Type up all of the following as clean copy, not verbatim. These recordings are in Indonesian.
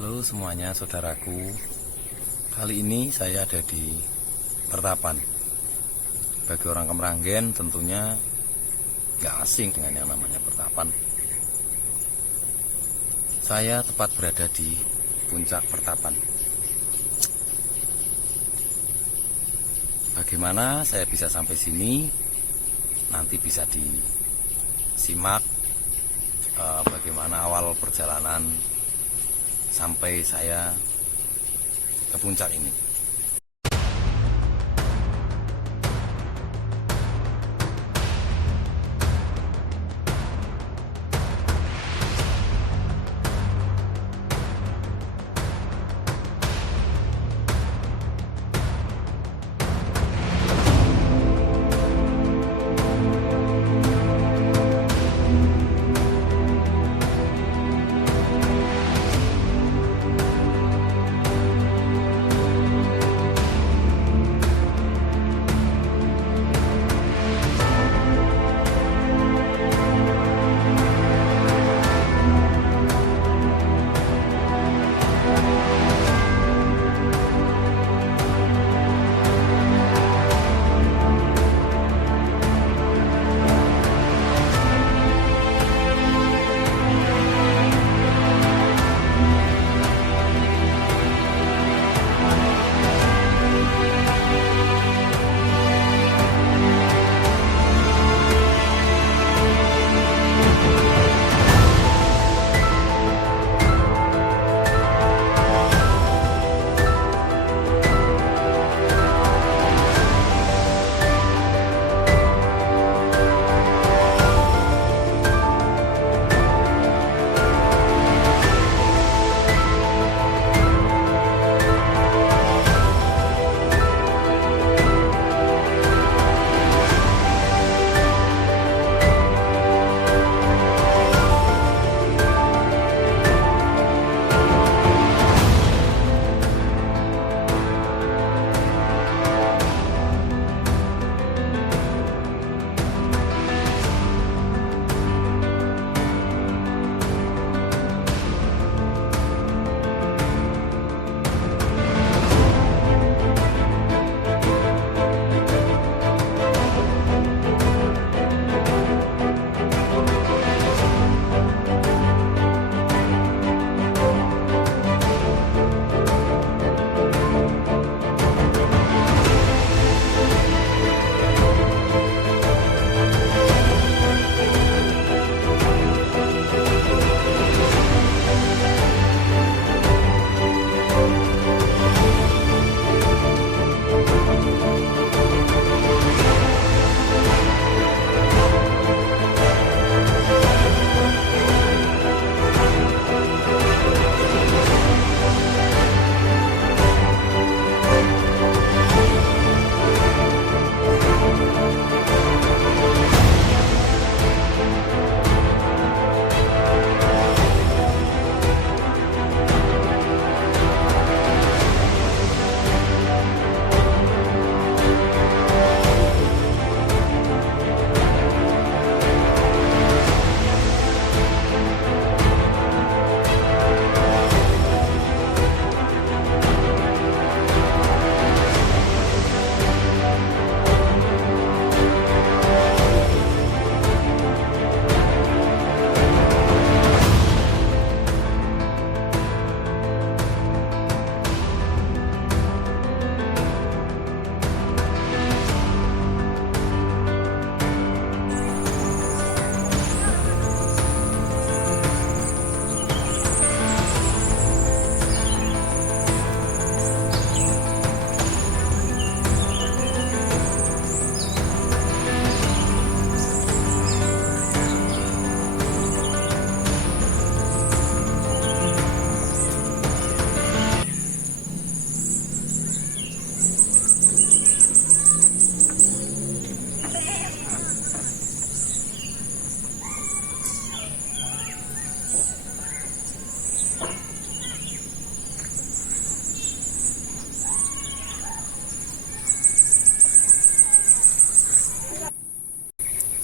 Halo semuanya, saudaraku. Kali ini saya ada di Pertapan. Bagi orang Kemeranggen tentunya nggak asing dengan yang namanya Pertapan. Saya tepat berada di puncak Pertapan. Bagaimana saya bisa sampai sini? Nanti bisa disimak bagaimana awal perjalanan sampai saya ke puncak ini.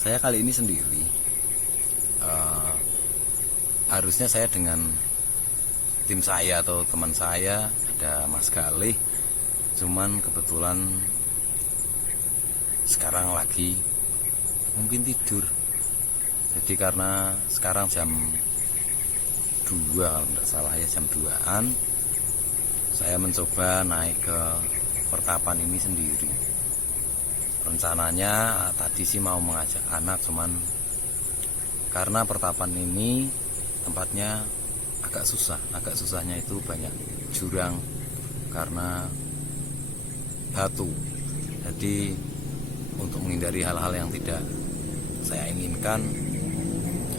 Saya kali ini sendiri. Harusnya saya dengan tim saya atau teman saya, ada Mas Galih, cuman kebetulan sekarang lagi mungkin tidur. Jadi karena sekarang jam 2 kalau tidak salah ya, jam 2-an, saya mencoba naik ke pertapan ini sendiri. Rencananya tadi sih mau mengajak anak, cuman karena pertapan ini tempatnya agak susah. Agak susahnya itu banyak jurang karena batu. Jadi untuk menghindari hal-hal yang tidak saya inginkan,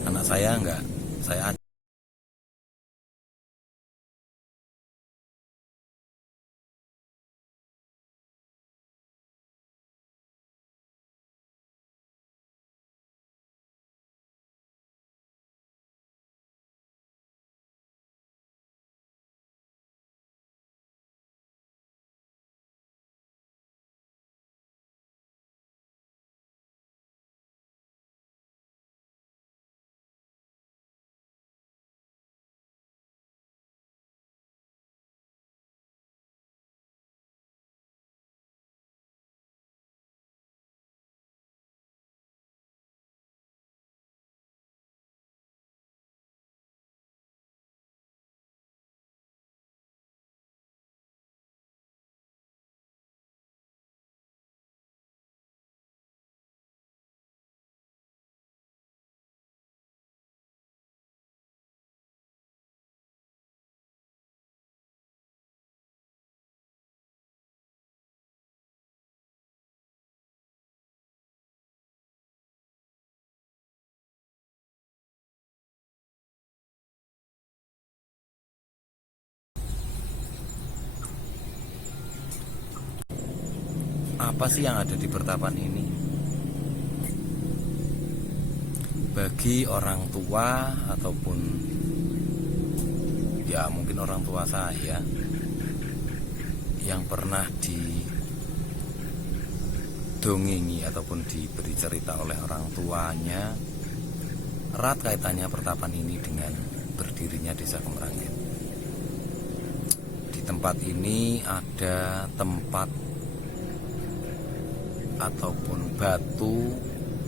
anak saya enggak saya ajak. Apa sih yang ada di pertapan ini? Bagi orang tua ataupun ya mungkin orang tua saya yang pernah didongengi ataupun diberi cerita oleh orang tuanya, erat kaitannya pertapan ini dengan berdirinya Desa Kemranggen. Di tempat ini ada tempat ataupun batu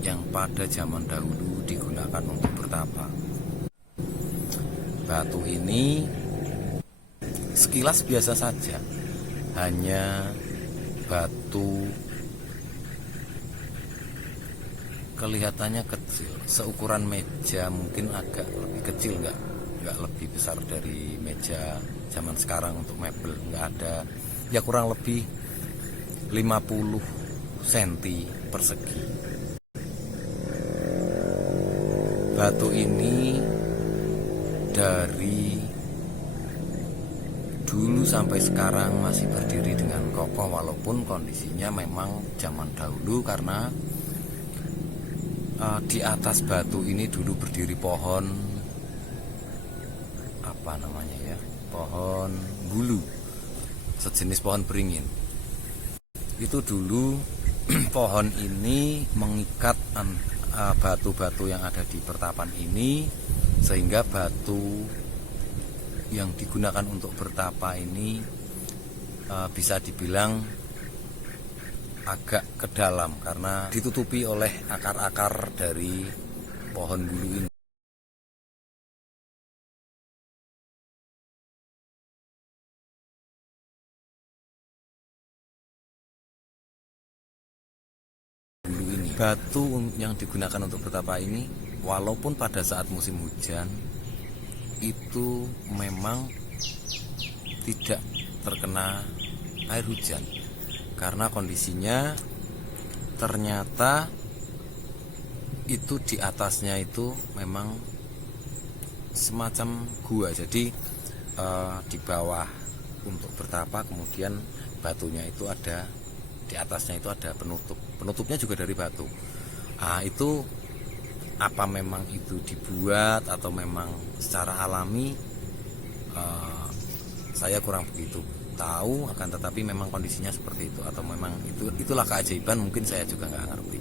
yang pada zaman dahulu digunakan untuk bertapa. Batu ini sekilas biasa saja, hanya batu kelihatannya kecil, seukuran meja, mungkin agak lebih kecil, nggak lebih besar dari meja zaman sekarang untuk mebel, nggak ada, ya kurang lebih 50 cm persegi. Batu ini dari dulu sampai sekarang masih berdiri dengan kokoh, walaupun kondisinya memang zaman dahulu karena di atas batu ini dulu berdiri pohon, apa namanya ya, pohon bulu, sejenis pohon beringin. Itu dulu pohon ini mengikat batu-batu yang ada di pertapan ini, sehingga batu yang digunakan untuk bertapa ini bisa dibilang agak ke dalam karena ditutupi oleh akar-akar dari pohon bulu ini. Batu yang digunakan untuk bertapa ini, walaupun pada saat musim hujan itu memang tidak terkena air hujan karena kondisinya ternyata itu di atasnya itu memang semacam gua. Jadi di bawah untuk bertapa, kemudian batunya itu ada, di atasnya itu ada penutupnya juga dari batu. Itu apa memang itu dibuat atau memang secara alami, saya kurang begitu tahu, akan tetapi memang kondisinya seperti itu, atau memang itulah keajaiban, mungkin saya juga nggak ngerti.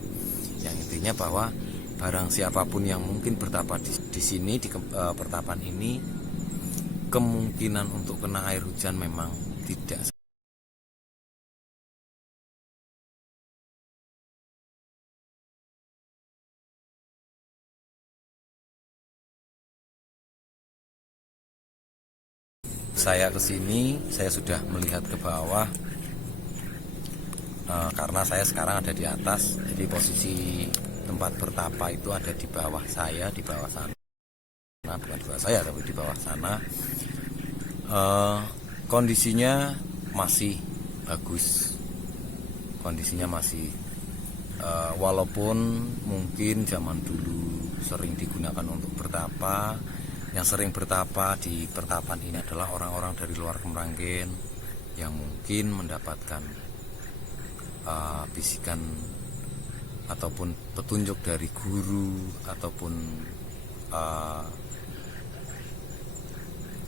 Yang intinya bahwa barang siapapun yang mungkin bertapa di sini, di pertapan ini, kemungkinan untuk kena air hujan memang tidak. Saya kesini, saya sudah melihat ke bawah karena saya sekarang ada di atas, jadi posisi tempat bertapa itu ada di bawah saya, di bawah sana. Nah, bukan di bawah saya tapi di bawah sana. Kondisinya masih bagus, kondisinya masih walaupun mungkin zaman dulu sering digunakan untuk bertapa. Yang sering bertapa di pertapan ini adalah orang-orang dari luar Kemranggen yang mungkin mendapatkan bisikan ataupun petunjuk dari guru ataupun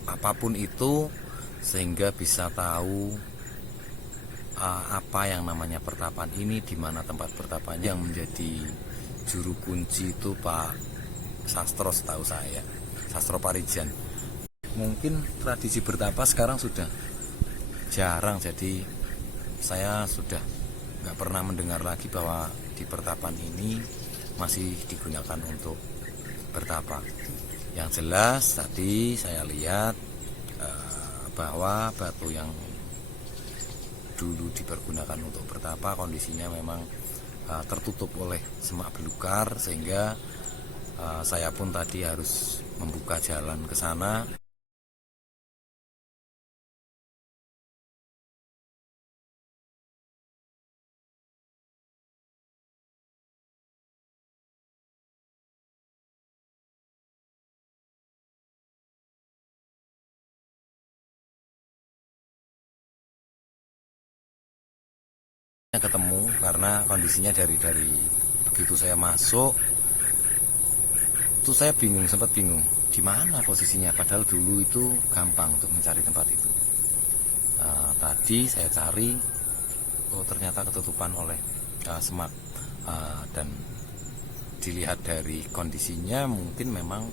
apapun itu, sehingga bisa tahu apa yang namanya pertapan ini, di mana tempat pertapan. Yang menjadi juru kunci itu Pak Sastro, setahu saya, Sastro Parijan. Mungkin tradisi bertapa sekarang sudah jarang, jadi saya sudah nggak pernah mendengar lagi bahwa di pertapan ini masih digunakan untuk bertapa. Yang jelas tadi saya lihat bahwa batu yang dulu dipergunakan untuk bertapa kondisinya memang tertutup oleh semak belukar, sehingga saya pun tadi harus membuka jalan ke sana. Ketemu karena kondisinya dari begitu saya masuk itu saya bingung, sempat bingung di mana posisinya, padahal dulu itu gampang untuk mencari tempat itu. Tadi saya cari, oh ternyata ketutupan oleh semak, dan dilihat dari kondisinya mungkin memang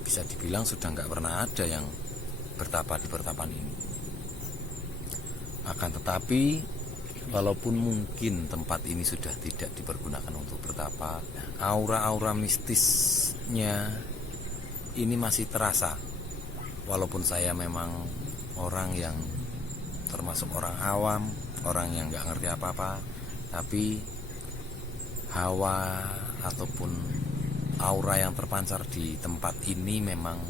bisa dibilang sudah nggak pernah ada yang bertapa di pertapan ini. Akan tetapi walaupun mungkin tempat ini sudah tidak dipergunakan untuk bertapa, aura-aura mistisnya ini masih terasa. Walaupun saya memang orang yang termasuk orang awam, orang yang nggak ngerti apa-apa, tapi hawa ataupun aura yang terpancar di tempat ini memang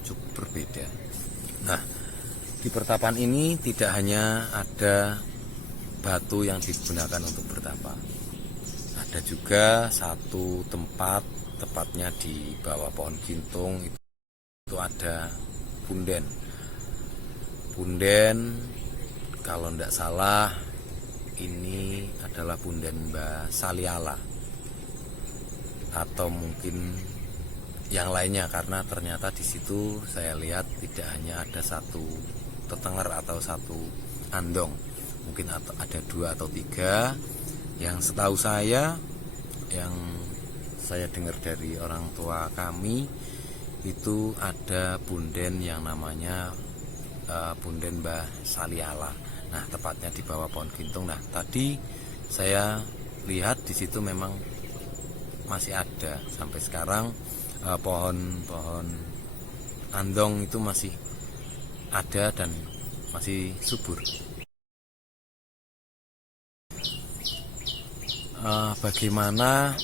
cukup berbeda. Nah, di pertapan ini tidak hanya ada batu yang digunakan untuk bertapa, ada juga satu tempat, tepatnya di bawah pohon gintung itu ada punden. Kalau tidak salah ini adalah punden Mbah Saliala atau mungkin yang lainnya, karena ternyata di situ saya lihat tidak hanya ada satu tetenger atau satu andong, mungkin ada 2 atau 3. Yang setahu saya, yang saya dengar dari orang tua kami, itu ada punden yang namanya punden Mbah Saliala. Nah, tepatnya di bawah pohon gintung. Nah, tadi saya lihat di situ memang masih ada sampai sekarang, pohon-pohon andong itu masih ada dan masih subur. Bagaimana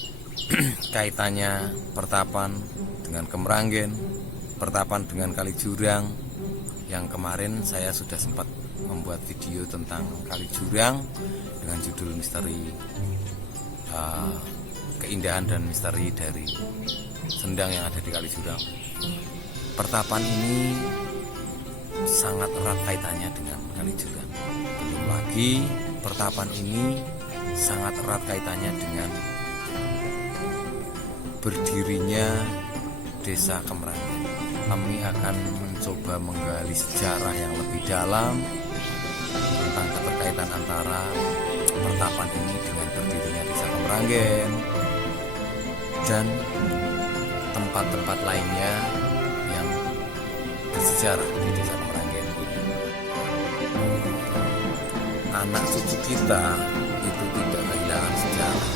kaitannya pertapan dengan Kemranggen, pertapan dengan Kaliurang? Yang kemarin saya sudah sempat membuat video tentang Kaliurang dengan judul misteri, keindahan dan misteri dari sendang yang ada di Kaliurang. Pertapan ini sangat erat kaitannya dengan Kaliurang. Belum lagi pertapan ini sangat erat kaitannya dengan berdirinya Desa Kemranggen. Kami akan mencoba menggali sejarah yang lebih dalam tentang keterkaitan antara pertapan ini dengan berdirinya Desa Kemranggen dan tempat-tempat lainnya yang bersejarah di Desa Kemeranggen ini. Anak cucu kita itu tidak kehilangan sejarah.